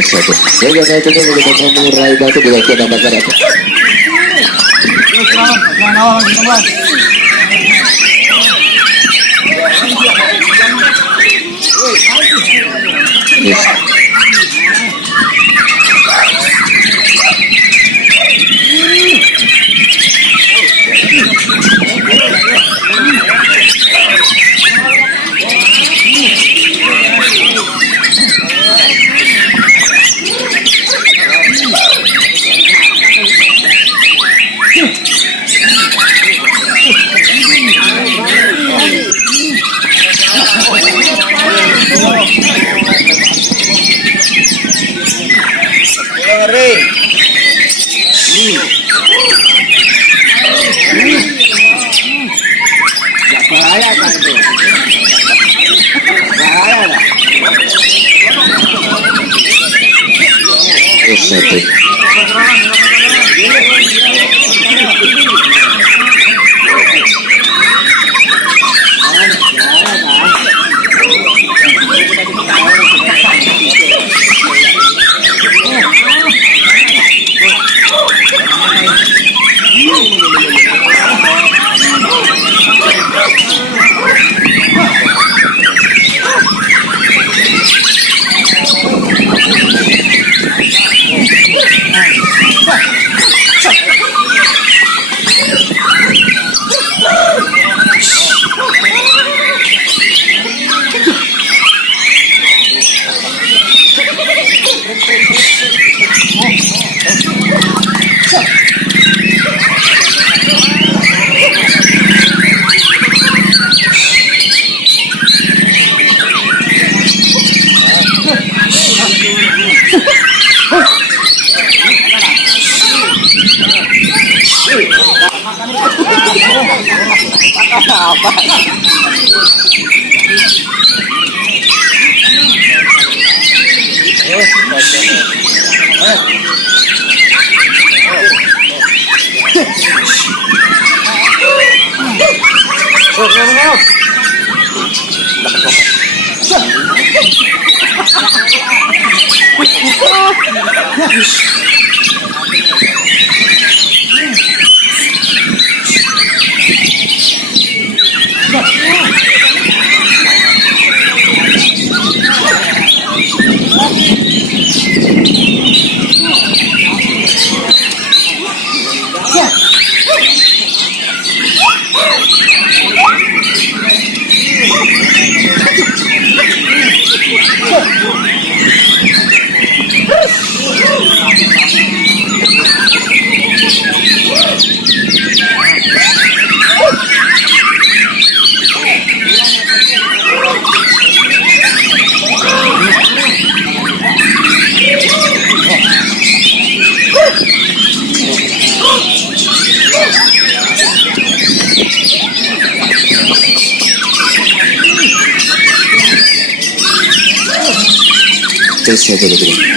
Satu. Jaga naiknya menggunakan murai batu dilakukan tambahkan apa? Yes.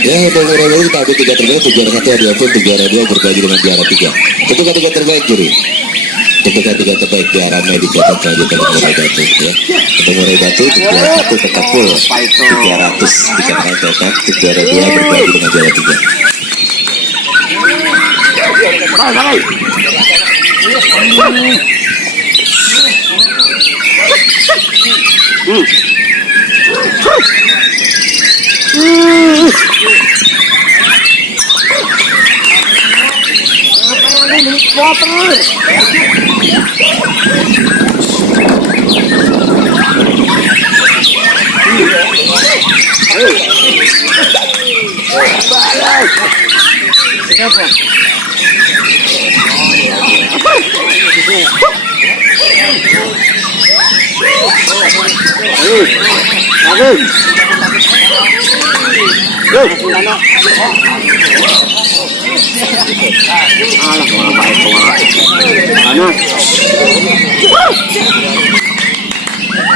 Ya, dari tadi tiga terbaik, juara satu ada pun juara dua berbagi dengan juara tiga. Ketika tiga terbaik juri, ketika tiga terbaik juaranya dicatat lagi ke Murai Batu ya. Untuk Murai Batu juara satu tetap full 300 dikatakan kan, juara dua berbagi dengan juara tiga.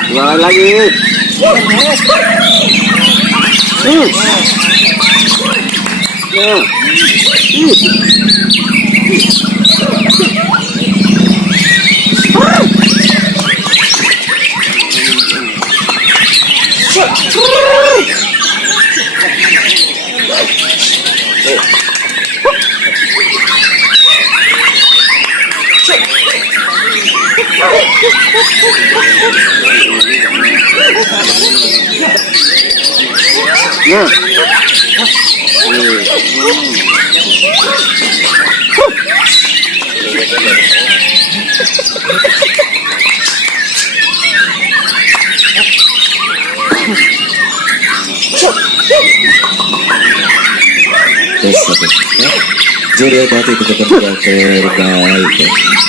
Juara lagi. Juara Batu itu terbaik ya.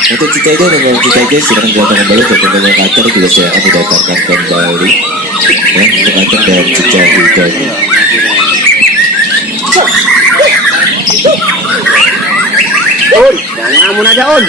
Untuk kita itu memang kita aja silakan datang kembali ke pemiliknya kantor juga saya akan didaftarkan kembali ya untuk kantor dan kicau Tidak. Jangan amun aja on.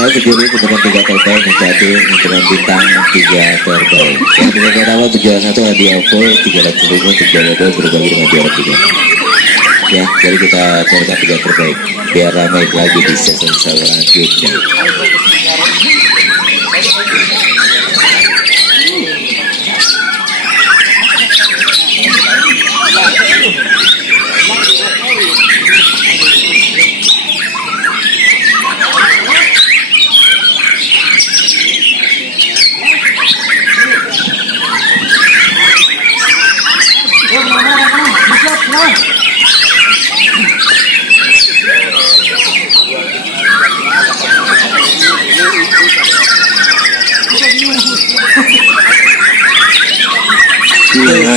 Saya sendiri dengan 3 terbaik menjadi dengan bintang 3 terbaik. Yang dengan pertama juara 1 hadiah full 300.000 juara 2 berbagi dengan juara 3. Ya, jadi kita carikan 3 terbaik biar ramai lagi di season selanjutnya.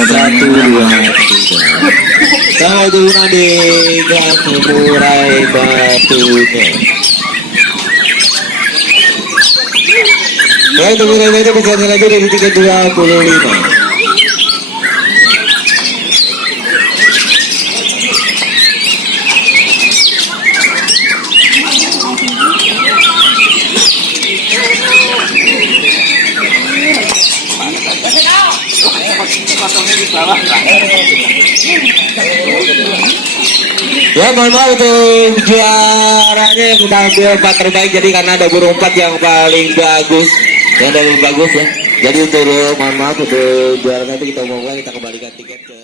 Satu dua tiga. Satu nanti Burung Murai Batunya. Baik, Burung Murai Batu bisa lagi dari 325. Ya, mohon maaf untuk juaranya yang kita ambil 4 terbaik, jadi karena ada burung 4 yang paling bagus, yang paling bagus ya. Jadi untuk mohon maaf untuk juara nanti kita umumkan, kita kembalikan tiket ke